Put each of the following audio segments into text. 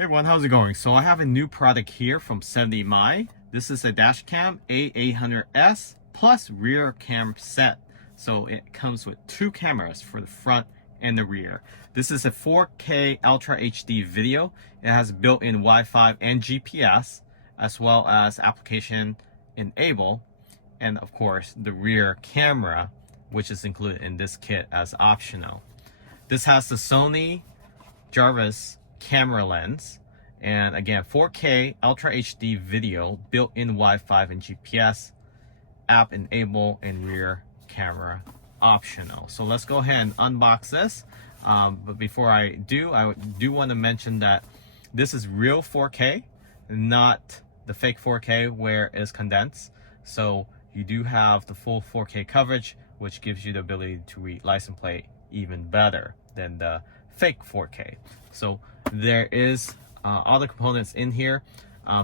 Hey everyone, how's it going? So I have a new product here from 70mi. This is a dash cam A800S plus rear cam set. So it comes with two cameras for the front and the rear. This is a 4K Ultra HD video. It has built-in Wi-Fi and GPS, as well as application enable, and of course the rear camera, which is included in this kit as optional. This has the Sony Jarvis camera lens, and again 4K Ultra HD video, built-in Wi-Fi and GPS, app enable, and rear camera optional. So let's go ahead and unbox this. But before I do want to mention that this is real 4K, not the fake 4K where it's condensed. So you do have the full 4K coverage, which gives you the ability to read license plate even better than the fake 4K. So there is all the components in here.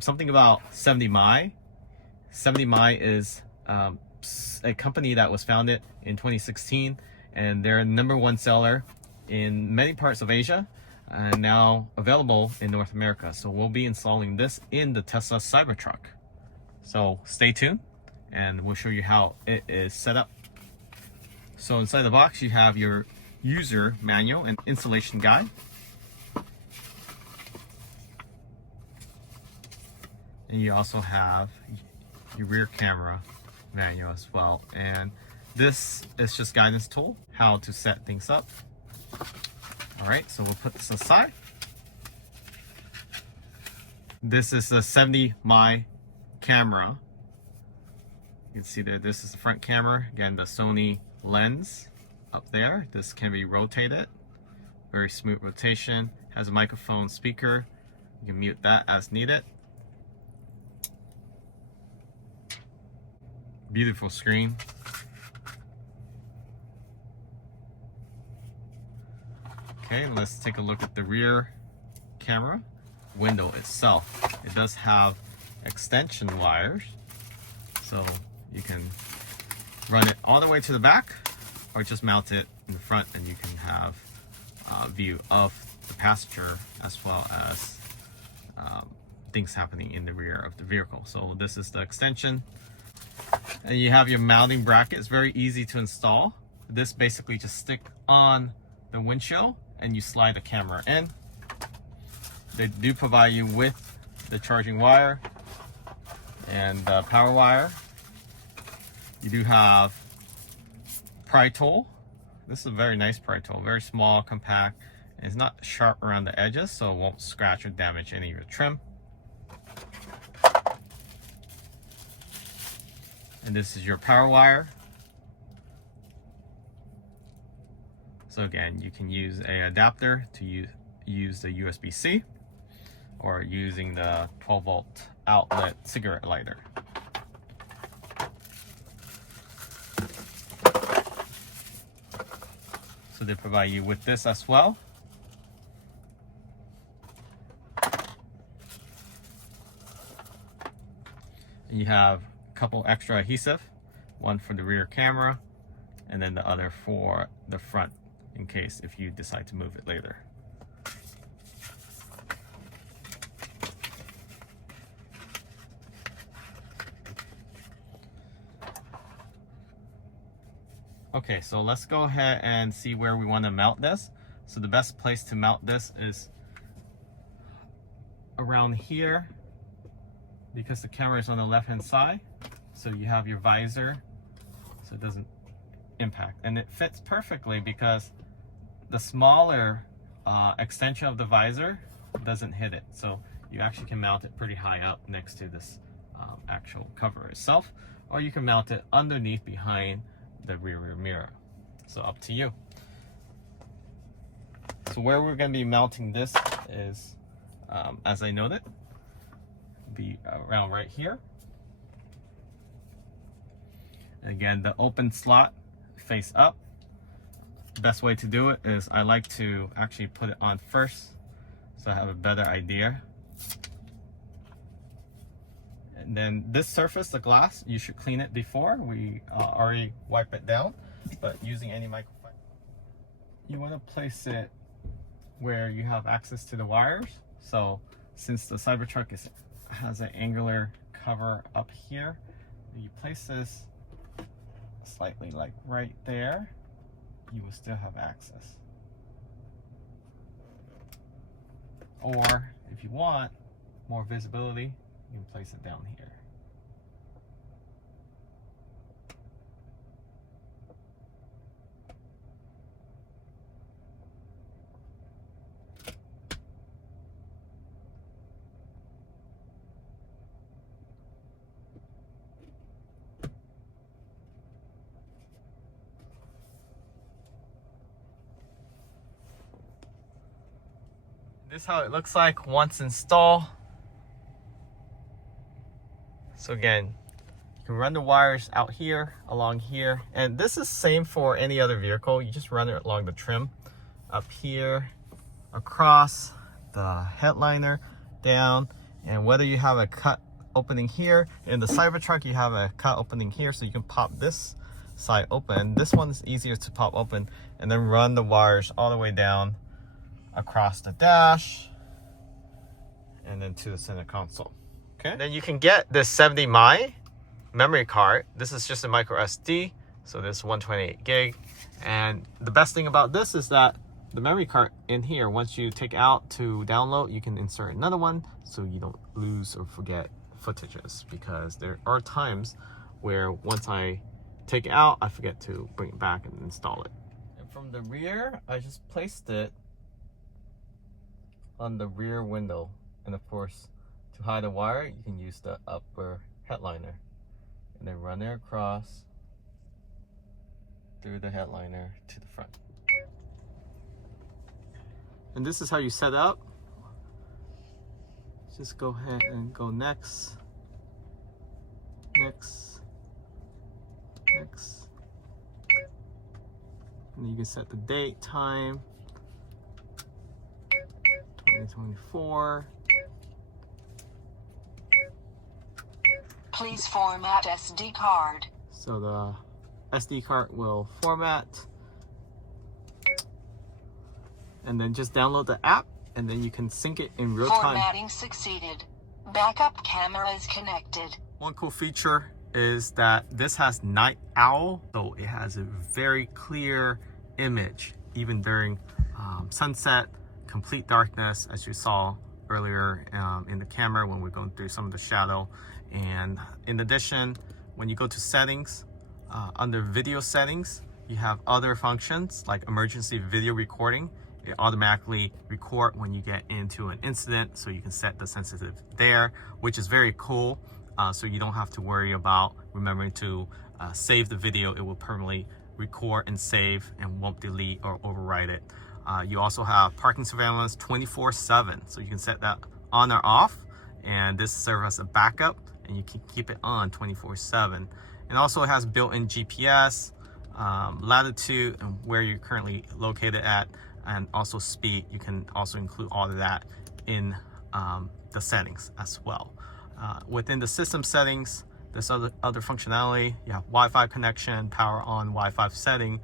Something about 70mi. 70mi is a company that was founded in 2016, and they're #1 seller in many parts of Asia and now available in North America. So we'll be installing this in the Tesla Cybertruck. So stay tuned and we'll show you how it is set up. So inside the box you have your user manual and installation guide. And you also have your rear camera manual as well. And this is just guidance tool, how to set things up. All right, so we'll put this aside. This is the 70mi camera. You can see that this is the front camera. Again, the Sony lens up there. This can be rotated. Very smooth rotation. Has a microphone speaker. You can mute that as needed. Beautiful screen. Okay, let's take a look at the rear camera window itself. It does have extension wires, so you can run it all the way to the back or just mount it in the front, and you can have a view of the passenger as well as things happening in the rear of the vehicle. So this is the extension. And you have your mounting bracket. It's very easy to install. This basically just stick on the windshield and you slide the camera in. They do provide you with the charging wire and the power wire. You do have pry tool. This is a very nice pry tool, very small, compact, and it's not sharp around the edges, so it won't scratch or damage any of your trim. And this is your power wire. So again, you can use an adapter to use the USB-C or using the 12-volt outlet cigarette lighter. So they provide you with this as well. And you have a couple extra adhesive, one for the rear camera and then the other for the front in case if you decide to move it later. Okay, so let's go ahead and see where we want to mount this. So the best place to mount this is around here, because the camera is on the left hand side. So you have your visor so it doesn't impact, and it fits perfectly because the smaller extension of the visor doesn't hit it. So you actually can mount it pretty high up next to this actual cover itself, or you can mount it underneath behind the rear mirror. So up to you. So where we're going to be mounting this is, as I noted, be around right here. And again, the open slot face up. The best way to do it is I like to actually put it on first so I have a better idea. And then this surface, the glass, you should clean it before. We already wipe it down, but using any microfiber. You want to place it where you have access to the wires. So since the Cybertruck has an angular cover up here, if you place this slightly like right there, you will still have access. Or if you want more visibility, you can place it down here. This is how it looks like once installed. So again, you can run the wires out here, along here, and this is same for any other vehicle. You just run it along the trim, up here, across the headliner, down, and whether you have a cut opening here, in the Cybertruck you have a cut opening here, so you can pop this side open. This one is easier to pop open, and then run the wires all the way down across the dash and then to the center console. Okay, then you can get this 70 mi memory card. This is just a micro SD, so this 128 gig. And the best thing about this is that the memory card in here, once you take out to download, you can insert another one so you don't lose or forget footages, because there are times where once I take it out, I forget to bring it back and install it. And from the rear, I just placed it on the rear window, and of course to hide the wire you can use the upper headliner and then run it across through the headliner to the front. And this is how you set up. Just go ahead and go next, next, next, and you can set the date, time, 2024. Please format SD card. So the SD card will format, and then just download the app, and then you can sync it in real time. Formatting succeeded. Backup camera is connected. One cool feature is that this has night owl, so it has a very clear image even during sunset, complete darkness, as you saw earlier in the camera when we're going through some of the shadow. And in addition, when you go to settings, under video settings, you have other functions like emergency video recording. It automatically record when you get into an incident, so you can set the sensitive there, which is very cool. So you don't have to worry about remembering to save the video. It will permanently record and save and won't delete or overwrite it. You also have parking surveillance 24/7, so you can set that on or off, and this serves as a backup, and you can keep it on 24/7. And also it has built-in GPS, latitude, and where you're currently located at, and also speed. You can also include all of that in the settings as well. Within the system settings, there's other functionality. You have Wi-Fi connection, power on, Wi-Fi setting,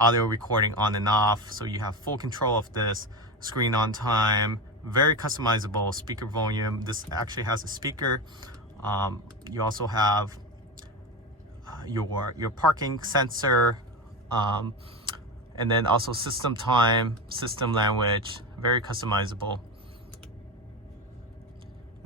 audio recording on and off, so you have full control of this. Screen on time, very customizable. Speaker volume, this actually has a speaker. You also have your parking sensor, and then also system time, system language, very customizable.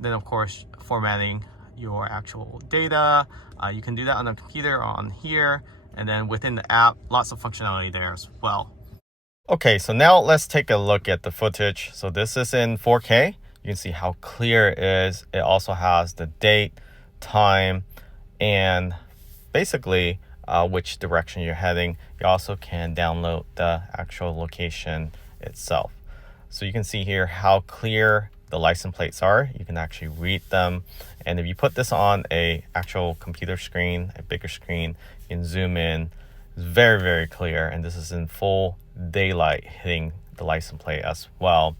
Then of course formatting your actual data. You can do that on the computer or on here, and then within the app, lots of functionality there as well. Okay, so now let's take a look at the footage. So this is in 4K. You can see how clear it is. It also has the date, time, and basically which direction you're heading. You also can download the actual location itself. So you can see here how clear the license plates are. You can actually read them. And if you put this on a actual computer screen, a bigger screen, you can zoom in. It's very, very clear. And this is in full daylight hitting the license plate as well.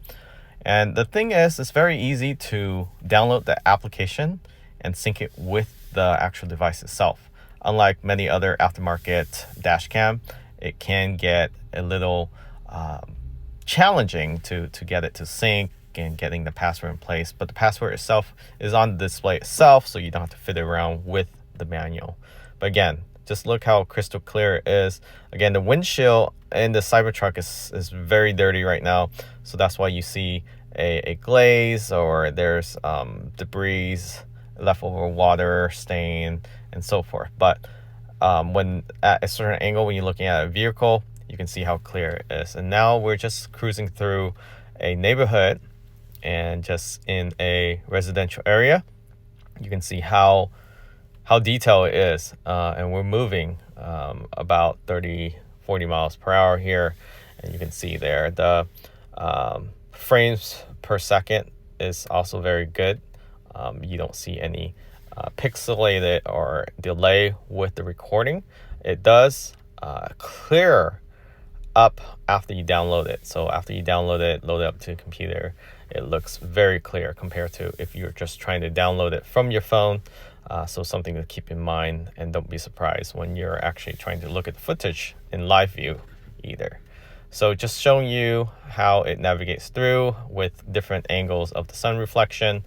And the thing is, it's very easy to download the application and sync it with the actual device itself. Unlike many other aftermarket dash cam, it can get a little challenging to get it to sync and getting the password in place, but the password itself is on the display itself, so you don't have to fit it around with the manual. But again, just look how crystal clear it is. Again, the windshield in the Cybertruck is very dirty right now, so that's why you see a glaze, or there's debris, leftover water stain, and so forth. But when at a certain angle, when you're looking at a vehicle, you can see how clear it is. And now we're just cruising through a neighborhood and just in a residential area. You can see how detailed it is, and we're moving about 30-40 miles per hour here, and you can see there the frames per second is also very good. You don't see any pixelated or delay with the recording. It does clear up after you download it. So after you download it, load it up to a computer, it looks very clear compared to if you're just trying to download it from your phone. So something to keep in mind, and don't be surprised when you're actually trying to look at the footage in live view either. So just showing you how it navigates through with different angles of the sun reflection,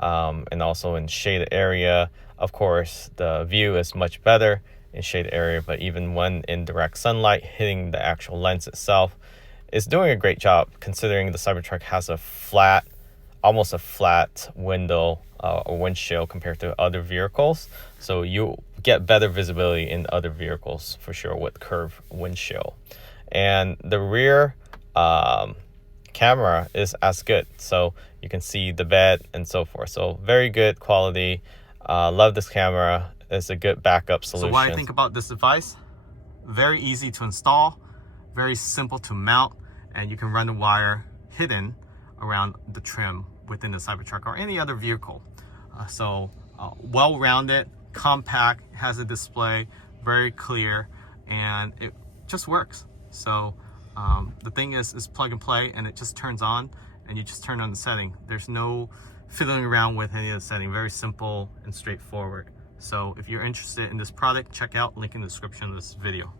and also in shaded area. Of course, the view is much better in shaded area, but even when in direct sunlight hitting the actual lens itself, it's doing a great job, considering the Cybertruck has a flat, almost a flat window or windshield compared to other vehicles. So you get better visibility in other vehicles for sure with curved windshield. And the rear camera is as good, so you can see the bed and so forth. So very good quality. Love this camera. It's a good backup solution. So what I think about this device, very easy to install, very simple to mount, and you can run the wire hidden around the trim within the Cybertruck or any other vehicle. Well-rounded, compact, has a display, very clear, and it just works. So the thing is plug and play, and it just turns on, and you just turn on the setting. There's no fiddling around with any of the setting. Very simple and straightforward. So if you're interested in this product, check out link in the description of this video.